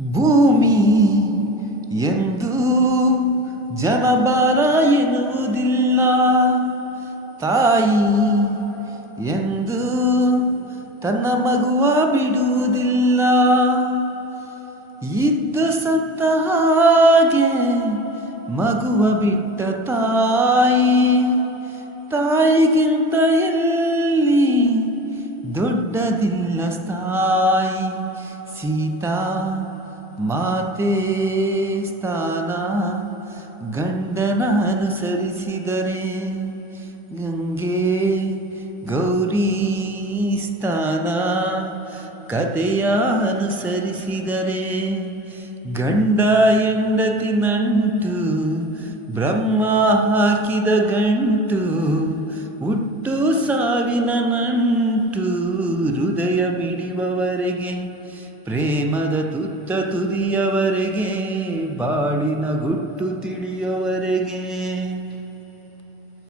ಭೂಮಿ ಎಂದು ಜನಬಾರ ಎನ್ನುವುದಿಲ್ಲ, ತಾಯಿ ಎಂದು ತನ್ನ ಮಗುವ ಬಿಡುವುದಿಲ್ಲ. ಇದ್ದು ಸತ್ತ ಹಾಗೆ ಮಗುವ ಬಿಟ್ಟ ತಾಯಿ, ತಾಯಿಗಿಂತ ಎಲ್ಲಿ ದೊಡ್ಡದಿಲ್ಲ ಸ್ಥಾಯಿ. ಸೀತಾ ಮಾತೆ ಸ್ಥಾನ ಗಂಡನ ಅನುಸರಿಸಿದರೆ, ಗಂಗೆ ಗೌರಿ ಸ್ಥಾನ ಕಥೆಯ ಅನುಸರಿಸಿದರೆ, ಗಂಡ ಹೆಂಡತಿ ನಂಟು ಬ್ರಹ್ಮ ಹಾಕಿದ ಗಂಟು, ಹುಟ್ಟು ಸಾವಿನ ನಂಟು ಹೃದಯ ಬಿಡುವವರೆಗೆ, ಪ್ರೇಮದ ತುತ್ತ ತುದಿಯವರೆಗೆ, ಬಾಳಿನ ಗುಟ್ಟು ತಿಳಿಯುವವರೆಗೆ.